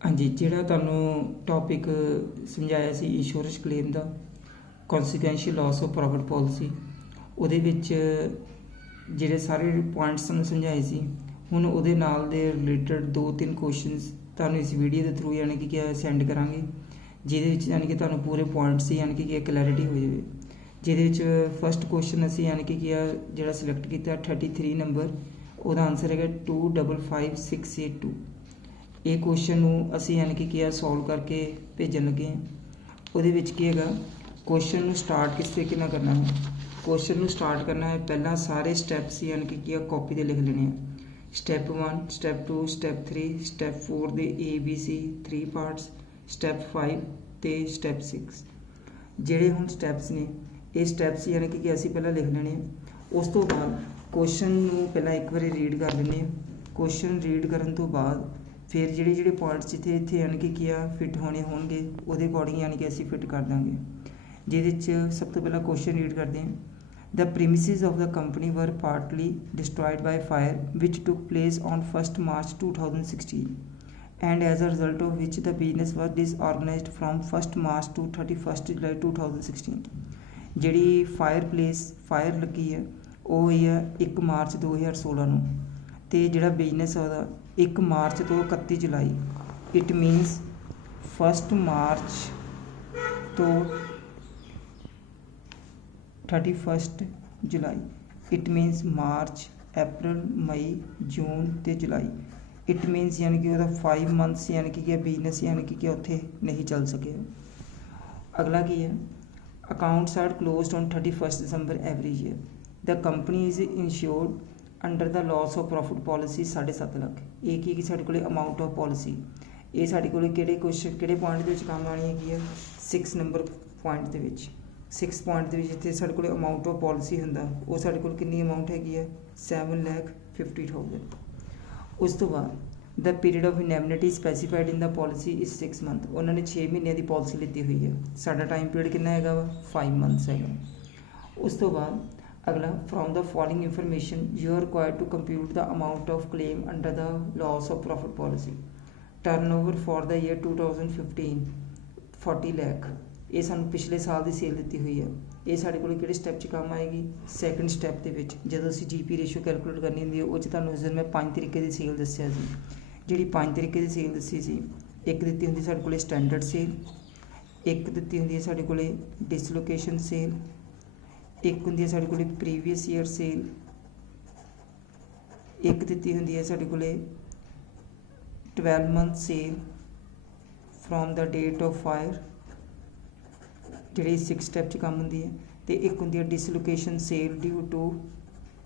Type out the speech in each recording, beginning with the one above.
हाँ जी, ਜਿਹੜਾ ਤੁਹਾਨੂੰ ਟੌਪਿਕ ਸਮਝਾਇਆ ਸੀ ਇੰਸ਼ੋਰੈਂਸ ਕਲੇਮ ਦਾ consequential loss of profit policy, ਉਹਦੇ ਵਿੱਚ ਜਿਹੜੇ ਸਾਰੇ ਪੁਆਇੰਟਸ ਤੁਹਾਨੂੰ ਸਮਝਾਏ ਸੀ। ਹੁਣ ਉਹਦੇ ਨਾਲ ਦੇ ਰਿਲੇਟਡ 2-3 ਕੁਐਸਚਨਸ ਤੁਹਾਨੂੰ ਇਸ ਵੀਡੀਓ ਦੇ ਥਰੂ ਯਾਨੀ ਕਿ ਸੈਂਡ ਕਰਾਂਗੇ, ਜਿਹਦੇ ਵਿੱਚ ਯਾਨੀ ਕਿ ਤੁਹਾਨੂੰ ਪੂਰੇ ਪੁਆਇੰਟਸ ਯਾਨੀ ਕਿ ਕਲੈਰਿਟੀ ਹੋ ਜਾਵੇ। ਜਿਹਦੇ ਵਿੱਚ ਫਸਟ ਕੁਐਸਚਨ ਅਸੀਂ ਯਾਨੀ ਕਿ ਜਿਹੜਾ ਸਿਲੈਕਟ ਕੀਤਾ 33 ਨੰਬਰ, ਉਹਦਾ ਆਨਸਰ ਹੈਗਾ 255682। ਇਹ ਕੁਐਸਚਨ ਨੂੰ ਅਸੀਂ ਯਾਨੀ ਕਿ ਸੋਲਵ ਕਰਕੇ ਭੇਜਣ ਲੱਗੇ ਹਾਂ। ਉਹਦੇ ਵਿੱਚ ਕੀ ਹੈਗਾ, ਕੁਐਸਚਨ ਨੂੰ ਸਟਾਰਟ ਕਿਸ ਤਰੀਕੇ ਨਾਲ ਕਰਨਾ ਹੈ। ਕੁਐਸਚਨ ਨੂੰ ਸਟਾਰਟ ਕਰਨਾ ਹੈ, ਪਹਿਲਾਂ ਸਾਰੇ ਸਟੈਪਸ ਯਾਨੀ ਕਿ ਕਾਪੀ 'ਤੇ ਲਿਖ ਲੈਣੇ ਆ। ਸਟੈਪ 1, ਸਟੈਪ 2, ਸਟੈਪ 3, ਸਟੈਪ 4 ਦੇ ABC 3 ਪਾਰਟਸ, ਸਟੈਪ 5 ਤੇ ਸਟੈਪ 6। ਜਿਹੜੇ ਹੁਣ ਸਟੈਪਸ ਨੇ, ਇਹ ਸਟੈਪਸ ਯਾਨੀ ਕਿ ਅਸੀਂ ਪਹਿਲਾਂ ਲਿਖ ਲੈਣੇ ਆ। ਉਸ ਤੋਂ ਬਾਅਦ ਕੁਐਸਚਨ ਨੂੰ ਪਹਿਲਾਂ ਇੱਕ ਵਾਰੀ ਰੀਡ ਕਰ ਲੈਂਦੇ ਹਾਂ। ਕੁਐਸਚਨ ਰੀਡ ਕਰਨ ਤੋਂ ਬਾਅਦ ਫਿਰ ਜਿਹੜੇ ਪੁਆਇੰਟਸ ਇੱਥੇ ਯਾਨੀ ਕਿ ਫਿੱਟ ਹੋਣੇ ਹੋਣਗੇ, ਉਹਦੇ ਅਕੋਰਡਿੰਗ ਯਾਨੀ ਕਿ ਅਸੀਂ ਫਿੱਟ ਕਰ ਦਾਂਗੇ। ਜਿਹਦੇ 'ਚ ਸਭ ਤੋਂ ਪਹਿਲਾਂ ਕੁਐਸਚਨ ਰੀਡ ਕਰਦੇ ਹਾਂ। The premises of the company were partly destroyed by fire which took place on 1st March 2016 and as a result of which the business was disorganized from 1st March to 31st July 2016। ਜਿਹੜੀ fire ਲੱਗੀ ਹੈ ਉਹ ਹੋਈ ਹੈ 1 March 2016 ਨੂੰ, ਅਤੇ ਜਿਹੜਾ business ਹੈ ਉਹਦਾ 1 ਮਾਰਚ ਤੋਂ 31 ਜੁਲਾਈ। ਇਟ ਮੀਨਸ 1 ਮਾਰਚ ਤੋਂ 31 ਜੁਲਾਈ। ਇਟ ਮੀਨਸ ਮਾਰਚ, ਅਪ੍ਰੈਲ, ਮਈ, ਜੂਨ ਅਤੇ ਜੁਲਾਈ। ਇਟ ਮੀਨਸ ਯਾਨੀ ਕਿ ਉਹਦਾ 5 ਮੰਥਸ ਯਾਨੀ ਕਿ ਬਿਜ਼ਨਸ ਯਾਨੀ ਕਿ ਉੱਥੇ ਨਹੀਂ ਚੱਲ ਸਕਿਆ। ਅਗਲਾ ਕੀ ਹੈ, ਅਕਾਊਂਟਸ ਆਰ ਕਲੋਜ਼ਡ ਔਨ 31 ਦਸੰਬਰ every year. The company is insured under the loss of profit policy 7.5 lakh. ਇਹ ਕੀ ਸਾਡੇ ਕੋਲ ਅਮਾਊਂਟ ਆਫ ਪਾਲਿਸੀ, ਇਹ ਸਾਡੇ ਕੋਲ ਕਿਹੜੇ ਪੁਆਇੰਟ ਦੇ ਵਿੱਚ ਕੰਮ ਆਉਣੀ ਹੈਗੀ ਹੈ, 6 ਨੰਬਰ ਪੁਆਇੰਟ ਦੇ ਵਿੱਚ। 6 ਪੁਆਇੰਟ ਦੇ ਵਿੱਚ ਜਿੱਥੇ ਸਾਡੇ ਕੋਲ ਅਮਾਊਂਟ ਆਫ ਪਾਲਿਸੀ ਹੁੰਦਾ, ਉਹ ਸਾਡੇ ਕੋਲ ਕਿੰਨੀ ਅਮਾਊਂਟ ਹੈਗੀ ਹੈ, 7,50,000। ਉਸ ਤੋਂ ਬਾਅਦ the period of indemnity specified in the policy is 6 month. ਉਹਨਾਂ ਨੇ 6 ਮਹੀਨਿਆਂ ਦੀ ਪਾਲਿਸੀ ਲਿੱਤੀ ਹੋਈ ਹੈ। ਸਾਡਾ ਟਾਈਮ ਪੀਰੀਅਡ ਕਿੰਨਾ ਹੈਗਾ ਵਾ, 5 ਮੰਥਸ ਹੈਗਾ। ਉਸ ਤੋਂ ਬਾਅਦ ਅਗਲਾ, from the following information you are required to compute the amount of claim under the loss of profit policy. Turn for the year 2015 40 lakh. ਇਹ ਸਾਨੂੰ ਪਿਛਲੇ ਸਾਲ ਦੀ ਸੇਲ ਦਿੱਤੀ ਹੋਈ ਹੈ। ਇਹ ਸਾਡੇ ਕੋਲ ਕਿਹੜੇ ਸਟੈਪ 'ਚ ਕੰਮ ਆਏਗੀ, ਸੈਕਿੰਡ ਸਟੈਪ ਦੇ ਵਿੱਚ। ਜਦੋਂ ਅਸੀਂ GP ਰੇਸ਼ੋ ਕੈਲਕੂਲੇਟ ਕਰਨੀ ਹੁੰਦੀ ਹੈ, ਉਹ 'ਚ ਤੁਹਾਨੂੰ ਉਸ ਦਿਨ ਮੈਂ 5 ਤਰੀਕੇ ਦੀ ਸੇਲ ਦੱਸਿਆ ਸੀ। ਜਿਹੜੀ 5 ਤਰੀਕੇ ਦੀ ਸੇਲ ਦੱਸੀ ਸੀ, ਇੱਕ ਦਿੱਤੀ ਹੁੰਦੀ ਸਾਡੇ ਕੋਲ ਸਟੈਂਡਰਡ ਸੇਲ, ਇੱਕ ਦਿੱਤੀ ਹੁੰਦੀ ਹੈ ਸਾਡੇ ਕੋਲ ਡਿਸਲੋਕੇਸ਼ਨ ਸੇਲ, ਇੱਕ ਹੁੰਦੀ ਹੈ ਸਾਡੇ ਕੋਲ ਪ੍ਰੀਵੀਅਸ ਈਅਰ ਸੇਲ, ਇੱਕ ਦਿੱਤੀ ਹੁੰਦੀ ਹੈ ਸਾਡੇ ਕੋਲ 12 month sale from the date of fire, ਜਿਹੜੀ 6 ਸਟੈਪ 'ਚ ਕੰਮ ਹੁੰਦੀ ਹੈ, ਅਤੇ ਇੱਕ ਹੁੰਦੀ ਹੈ dislocation sale due to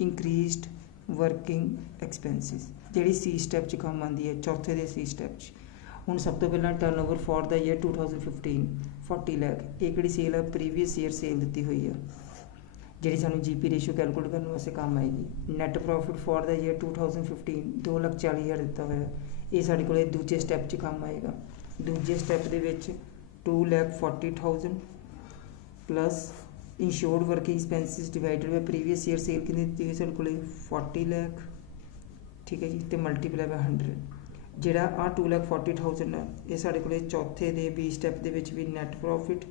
increased working expenses, ਜਿਹੜੀ C ਸਟੈਪ 'ਚ ਕੰਮ ਆਉਂਦੀ ਹੈ, ਚੌਥੇ ਦੇ C ਸਟੈਪ 'ਚ। ਹੁਣ ਸਭ ਤੋਂ ਪਹਿਲਾਂ turnover for the year 2015 40 lakh. ਇਹ ਕਿਹੜੀ ਸੇਲ ਹੈ, ਪ੍ਰੀਵੀਅਸ ਈਅਰ ਸੇਲ ਦਿੱਤੀ ਹੋਈ ਹੈ, ਜਿਹੜੀ ਸਾਨੂੰ GP ਰੇਸ਼ੋ ਕੈਲਕੂਲੇਟ ਕਰਨ ਵਾਸਤੇ ਕੰਮ ਆਏਗੀ। Net profit for the year 2015 2,40,000 ਦਿੱਤਾ ਹੋਇਆ। ਇਹ ਸਾਡੇ ਕੋਲ ਦੂਜੇ ਸਟੈਪ 'ਚ ਕੰਮ ਆਏਗਾ। ਦੂਜੇ ਸਟੈਪ ਦੇ ਵਿੱਚ 2,40,000 plus insured working expenses divided by previous year sale ਕਿੰਨੀ ਦਿੱਤੀ ਹੋਈ ਸਾਡੇ ਕੋਲ 40 ਲੱਖ, ਠੀਕ ਹੈ ਜੀ, ਅਤੇ ਮਲਟੀਪਲਾਈ ਬਾਈ 100। ਜਿਹੜਾ ਆਹ 2,40,000 ਹੈ, ਇਹ ਸਾਡੇ ਕੋਲ ਚੌਥੇ ਦੇ B ਸਟੈਪ ਦੇ ਵਿੱਚ ਵੀ net profit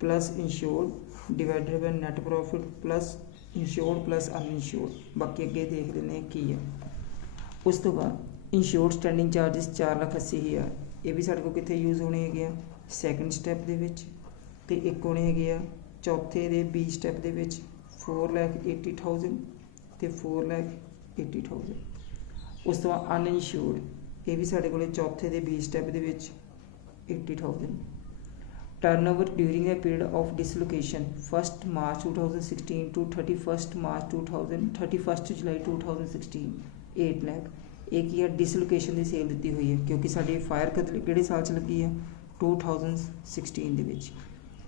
plus insured divided by net profit plus insured plus uninsured. ਬਾਕੀ ਅੱਗੇ ਦੇਖ ਲੈਂਦੇ ਹਾਂ ਕੀ ਹੈ। ਉਸ ਤੋਂ ਬਾਅਦ ਇੰਸ਼ੋਰਡ ਸਟੈਂਡਿੰਗ ਚਾਰਜਿਸ 4,80,000। ਇਹ ਵੀ ਸਾਡੇ ਕੋਲ ਕਿੱਥੇ ਯੂਜ਼ ਹੋਣੇ ਹੈਗੇ ਆ, ਸੈਕਿੰਡ ਸਟੈਪ ਦੇ ਵਿੱਚ, ਅਤੇ ਇੱਕ ਹੋਣੇ ਹੈਗੇ ਆ ਚੌਥੇ ਦੇ B ਸਟੈਪ ਦੇ ਵਿੱਚ 4,80,000 ਅਤੇ 4,80,000। ਉਸ ਤੋਂ ਬਾਅਦ ਅਨਇੰਸ਼ੋਰਡ, ਇਹ ਵੀ ਸਾਡੇ ਕੋਲ ਚੌਥੇ ਦੇ B ਸਟੈਪ ਦੇ ਵਿੱਚ 80,000। Turnover during the period of dislocation 1 March 2016 to 31 March 31 July 2016 8 lakh. ਇਹ ਕੀ ਹੈ, ਡਿਸਲੋਕੇਸ਼ਨ ਦੀ ਸੇਲ ਦਿੱਤੀ ਹੋਈ ਹੈ, ਕਿਉਂਕਿ ਸਾਡੀ ਫਾਇਰ ਕਿਹੜੇ ਸਾਲ 'ਚ ਲੱਗੀ ਹੈ, 2016 ਦੇ ਵਿੱਚ।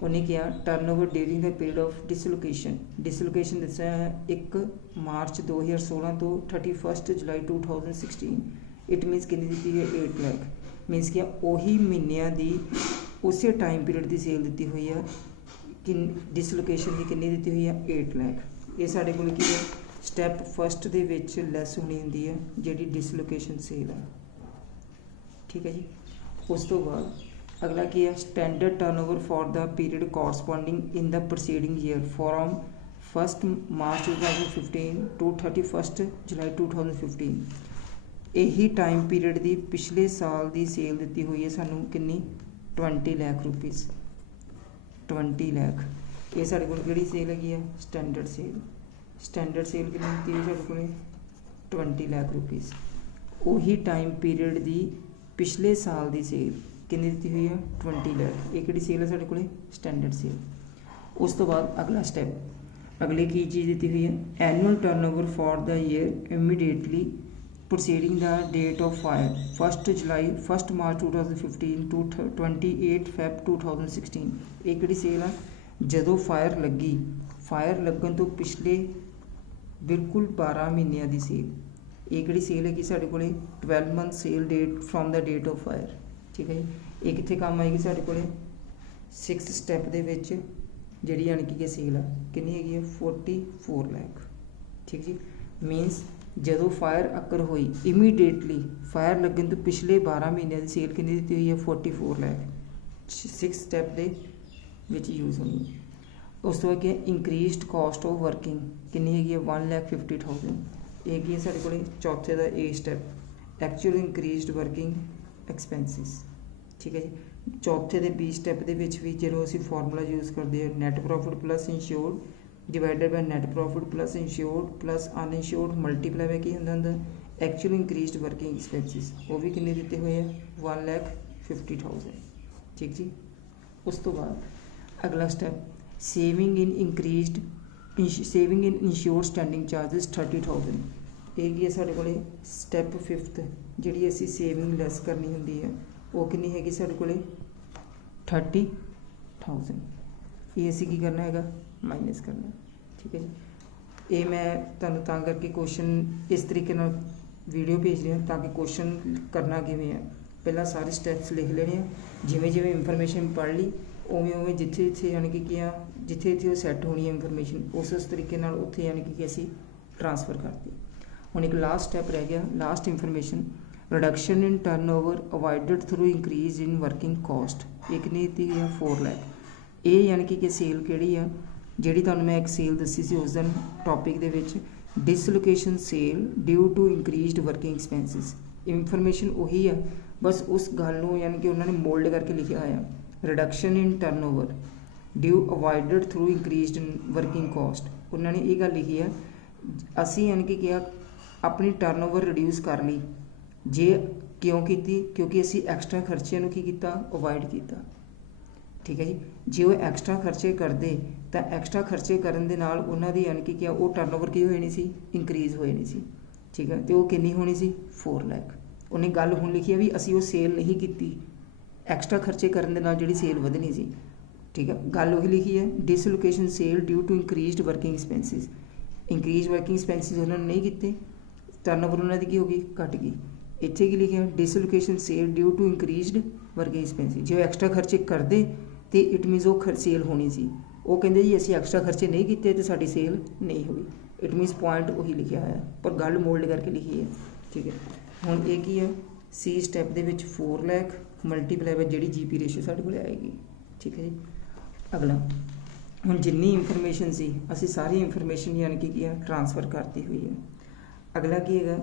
ਉਹਨੇ ਕਿਹਾ turnover during the period of dislocation ਦੱਸਿਆ ਹੈ 1 ਮਾਰਚ 2016 ਤੋਂ 31 ਜੁਲਾਈ 2016। ਇਟ ਮੀਨਸ ਕਿੰਨੀ ਦਿੱਤੀ ਹੈ, 8 ਲੱਖ। ਮੀਨਸ ਕਿ ਉਹੀ ਮਹੀਨਿਆਂ ਦੀ ਉਸੇ ਟਾਈਮ ਪੀਰੀਅਡ ਦੀ ਸੇਲ ਦਿੱਤੀ ਹੋਈ ਹੈ। ਡਿਸਲੋਕੇਸ਼ਨ ਦੀ ਕਿੰਨੀ ਦਿੱਤੀ ਹੋਈ ਹੈ, 8 ਲੱਖ। ਇਹ ਸਾਡੇ ਕੋਲ ਕੀ ਹੈ, ਸਟੈਪ ਫਸਟ ਦੇ ਵਿੱਚ ਲੈਸ ਹੋਣੀ ਹੁੰਦੀ ਹੈ ਜਿਹੜੀ ਡਿਸਲੋਕੇਸ਼ਨ ਸੇਲ ਹੈ, ਠੀਕ ਹੈ ਜੀ। उस तो बाद अगला की है standard turnover for the period corresponding in the preceding year from 1 March 2015 to 31 July 2015। यही टाइम पीरियड की पिछले साल की सेल दी हुई है सानू कितनी 20 लाख रुपीज़ 20 लाख। ये साढ़े को सेल है स्टैंडर्ड सेल। स्टैंडर्ड सेल कितनी दी है साढ़े को 20 लाख रुपीज़। वही टाइम पीरियड की पिछले साल की सेल कितनी दी हुई है 20 लाख। ये कि सेल है साढ़े को स्टैंडर्ड सेल। उस तो बाद अगला स्टैप अगली की चीज़ दी हुई है annual turnover for the year immediately proceeding the date of fire 1 March 2015 to 28 Feb 2016। ये कि सेल है जदों फायर लगी, फायर लगन तो पिछले बिल्कुल 12 महीनों की सेल। ये कि सेल है कि साढ़े को 12 month sale date from the date of fire. ठीक है जी। ये कितने काम आएगी साढ़े को 6th स्टैप के जी यानी कि सेल है कितनी है 44 लाख। ठीक जी। मीनस जदों फायर अकर हुई इमीडिएटली फायर लगन तो पिछले 12 महीनों की सेल कितनी दी हुई है 44 लाख। 6th स्टैप के यूज़ होनी है। उस तो बाद क्या इंक्रीज्ड कॉस्ट ऑफ वर्किंग कितनी है 1,50,000। एक है साढ़े को चौथे का A step actual increased working expenses. ठीक है जी। चौथे के बी स्टैप के भी जो असी फॉर्मूला यूज़ करते हैं net profit plus insured divided by net profit plus insured plus uninsured multiply by की होंगे एक्चुअल इंक्रीज्ड वर्किंग एक्सपेंसिस। वो भी कितने दिते हुए हैं 1,50,000। ठीक जी। उस तो बाद अगला step saving in insured standing charges 30,000। एक है साढ़े को स्टैप 5th जी असी सेविंग लैस करनी होंगी है वो कितनी हैगी साढ़े को 30,000। ये असी की करना है माइनस करना। ठीक है जी। ये मैं तुहानूं तां करके क्वेश्चन इस तरीके वीडियो भेज रही हूँ ताकि क्वेश्चन करना किवें है पहला सारे स्टैप्स लिख लेने हैं जिमें जिमें इंफॉर्मेशन पढ़ ली उवें उवें जिथे जिथे यानी कि जिथे जिथे सैट होनी है इंफॉर्मेशन उस तरीके उत्थे यानी कि असी ट्रांसफर करती। हुण एक लास्ट स्टैप रह गया last information reduction in turnover avoided through increase in working cost. ये कितनी दी है 4 लाख। ये यानी कि सेल किहड़ी है जिहड़ी तुहानूं मैं एक सेल दसी सी उस दिन टॉपिक दे which dislocation sale due to increased working expenses. Information उही है बस उस गल नूं यानी कि उन्होंने मोल्ड करके लिखा है reduction in turnover due avoided through increased in working cost. उन्होंने ये गल लिखी है असी यानी कि क्या अपनी टर्नओवर रिड्यूस कर ली जे क्यों की क्योंकि असी एक्सट्रा खर्चे नूं की कीता अवॉइड किया। ठीक है जी। जे वो एक्सट्रा खर्चे करते तो एक्सट्रा खर्चे करन दे नाल उन्हां दी यानी कि क्या वो टर्नओवर की हो जानी सी इंक्रीज हो जानी सी। ठीक है तो वो कितनी होनी सी 4 लाख। उन्हें गल हुण लिखी है भी असी वो सेल नहीं की एक्सट्रा खर्चे करन दे नाल जिहड़ी सेल वधनी सी। ठीक है गल वही लिखी है dislocation sale due to increased working expenses. Increase working expenses उन्होंने नहीं किए टर्नओवर उन्होंने की होगी घट गई। इत्थे की लिखिया dislocation sale due to increased working expenses. जो एक्सट्रा खर्चे करते तो इट मीनस वो सेल होनी सी वो कहते जी असी एक्सट्रा खर्चे नहीं किए तो साड़ी सेल नहीं हुई। इट मीनस पॉइंट वही लिखा है पर गल मोल्ड करके लिखी है। ठीक है हुण ये की है सी स्टैप के 4 lakh multiply by G GP ratio साढ़े को आएगी। ठीक है जी। अगला हुण जिन्नी इंफॉर्मेशन सी असी सारी इंफॉर्मेशन यानी कि ट्रांसफर करती हुई है। अगला की है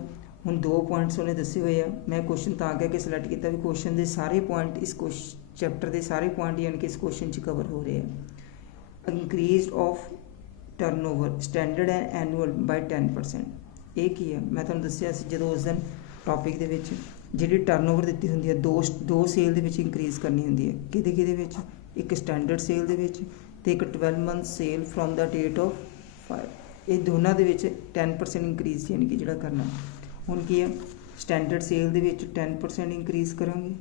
हुण 2 पॉइंट्स उन्हें दसे हुए हैं मैं क्वेश्चन तां करके सिलेक्ट किया भी क्वेश्चन के सारे पॉइंट इस चैप्टर के सारे पॉइंट यानी कि इस क्वेश्चन कवर हो रहे हैं। Increase of turnover standard and annual by 10%। ये की है मैं तुहानूं दस्सिया जो उस दिन टॉपिक के जी टर्नओवर दी होंगी है दो सेल के इंक्रीज करनी होंगी है कि एक स्टैंडर्ड सेल के एक 12 month sale from the date of fire. ये दोनों के 10% इंक्रीज यानी कि जोड़ा करना हुण की है स्टैंडर्ड सेल के 10% इंक्रीज करांगे।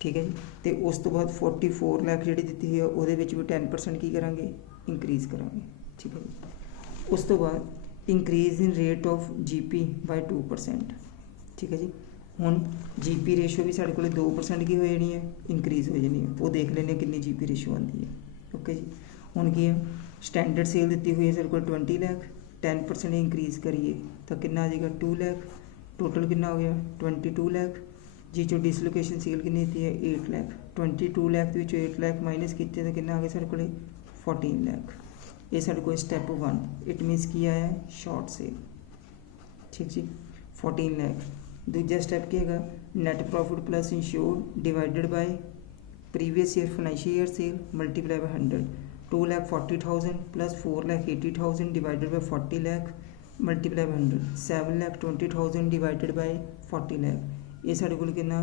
ठीक है जी। तो उस तो बाद 44 लाख जी दी हुई है वो भी 10% की करांगे इंक्रीज करांगे। ठीक है जी। उस तो बाद increase in rate of GP by 2%। ठीक है जी। हुण GP रेशो भी साढ़े को 2% की हो जानी है इंक्रीज हो जानी है वो देख लेने कितनी GP रेशो आती है। ओके जी। हुण की है स्टैंडर्ड सेल दी हुई है साढ़े को 20 लाख 10% इंक्रीज करिए तो कितना आ जाएगा 2 लाख टोटल कितना हो गया 22 लाख जी चो डिसलोकेशन सेल कितनी थी है 8 लाख 22 लाख के 8 लाख माइनस किए तो कितना आ गया साढ़े को 14 लाख। ये साढ़े को स्टैप 1 इट मीनस की आया है शॉर्ट सेल। ठीक जी 14 लाख। दूजा स्टैप क्या है net profit plus insured divided by previous year financial year sale multiply by 100 2,40,000 plus 4,80,000 divided by 40 lakh multiply by 100 7,20,000 divided by 40 lakh. ये साढ़े को कितना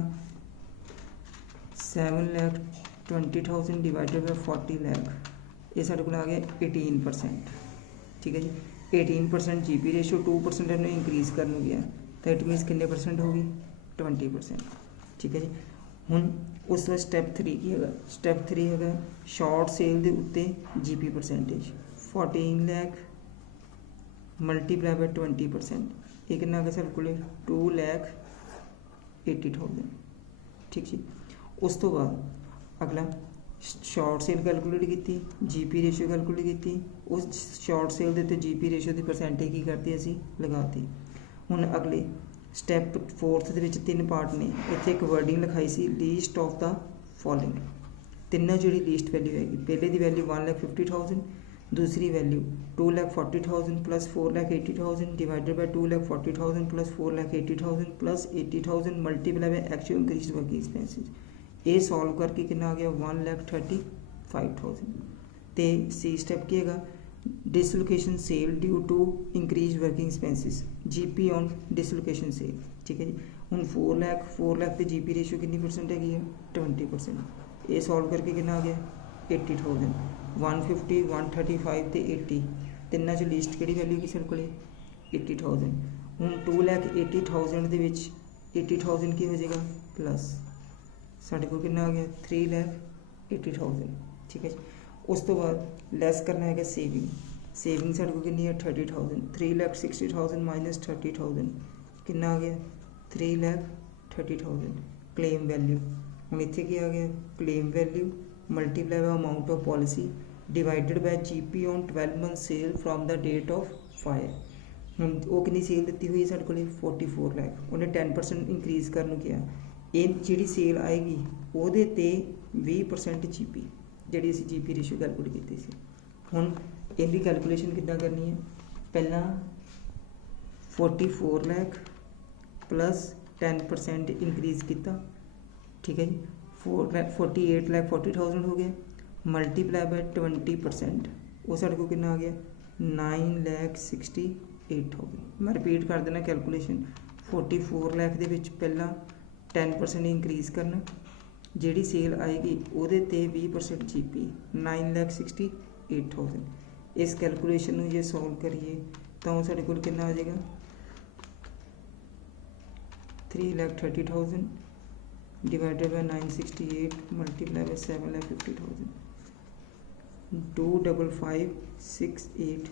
7,20,000 डिवाइडेड बाय 40 लाख। ये साढ़े को आ गया 18%। ठीक है जी 18% GP रेशो 2% हमने इंक्रीज करने गया तो इट मीनस कितने परसेंट होगी 20%। ठीक है जी ਹੁਣ ਉਸ ਤੋਂ ਸਟੈਪ 3 ਕੀ ਹੈਗਾ ਸਟੈਪ 3 ਹੈਗਾ ਸ਼ਾਰਟ ਸੇਲ ਦੇ ਉੱਤੇ GP ਪਰਸੈਂਟੇਜ 14 ਲੱਖ ਮਲਟੀਪਲਾਈ ਬਾਈ 20% ਇਹ ਕਿੰਨਾ ਆ ਗਿਆ ਸਾਡੇ ਕੋਲੇ 2,80,000। ਠੀਕ ਜੀ ਉਸ ਤੋਂ ਬਾਅਦ ਅਗਲਾ ਸ਼ਾਰਟ ਸੇਲ ਕੈਲਕੂਲੇਟ ਕੀਤੀ GP ਰੇਸ਼ੋ ਕੈਲਕੂਲੇਟ ਕੀਤੀ ਉਸ ਸ਼ਾਰਟ ਸੇਲ ਦੇ ਉੱਤੇ GP ਰੇਸ਼ੋ ਦੀ ਪਰਸੈਂਟੇਜ ਕੀ ਕਰਤੀ ਅਸੀਂ ਲਗਾਤੀ। ਹੁਣ ਅਗਲੇ ਸਟੈਪ 4th ਦੇ ਵਿੱਚ 3 ਪਾਰਟ ਨੇ ਇੱਥੇ ਇੱਕ ਵਰਡਿੰਗ ਲਿਖਾਈ ਸੀ ਲੀਸਟ ਆਫ ਦਾ ਫੋਲੋਇੰਗ ਤਿੰਨਾਂ ਜਿਹੜੀ ਲੀਸਟ ਵੈਲਿਊ ਹੈਗੀ ਪਹਿਲੇ ਦੀ ਵੈਲਿਊ 1,50,000 दूसरी value 2,40,000 plus 4,80,000 divided bye 2,40,000 plus 4,80,000 plus 80,000 multiply by actual increase working expenses. ये सॉल्व करके कितना आ गया 1,35,000। तो सी स्टेप की है dislocation sale due to increase working expenses GP on dislocation sale. ठीक है जी हूँ 4 लाख तो GP रेशो कितनी परसेंट हैगी है 20%। ये सॉल्व करके कितना आ गया 80,000 150 135 ਤੇ 80 ਤਿੰਨਾਂ 'ਚ ਲੀਸਟ ਕਿਹੜੀ ਵੈਲਿਊ ਕੀ ਸਾਡੇ ਕੋਲੇ 80,000। ਹੁਣ 2,80,000 ਦੇ ਵਿੱਚ 80,000 ਕੀ ਹੋ ਜਾਏਗਾ ਪਲੱਸ ਸਾਡੇ ਕੋਲ ਕਿੰਨਾ ਆ ਗਿਆ 3,80,000। ਠੀਕ ਹੈ ਜੀ ਉਸ ਤੋਂ ਬਾਅਦ ਲੈਸ ਕਰਨਾ ਹੈਗਾ ਸੇਵਿੰਗ ਸਾਡੇ ਕੋਲ ਕਿੰਨੀ ਹੈ 30,000 3,60,000 ਮਾਈਨਸ 30,000 ਕਿੰਨਾ ਆ ਗਿਆ 3,30,000। ਕਲੇਮ ਵੈਲਿਊ ਹੁਣ ਇੱਥੇ ਕੀ ਆ ਗਿਆ claim value multiply by amount of policy divided by GP on 12 month sale from the date of fire. हूँ वो कितनी सेल दी हुई है साढ़े को 44 लाख उन्हें 10% इंक्रीज करने किया ये जी सेल आएगी वो 20% GP जी असी GP रेशो कैलकुलेट की थी। हुण इनकी कैलकुलेशन कितना करनी है पहला 44 लाख प्लस 10% इंक्रीज किया। ठीक है जी 48,40,000 हो गया मल्टीप्लाई बाय 20% वो साढ़े को कितना आ गया 9,68,000। मैं रिपीट कर देना कैलकुलेशन 44 लाख के पहला 10% इंक्रीज करना जी सेल आएगी वो 20% GP 9,68,000। इस कैलकुलेशन में जे सॉल्व करिए तो साढ़े को कितना आ जाएगा 3,30,000 डिवाइडेड बाय 968 मल्टीप्लाई बाय 7,50,000 2,55,68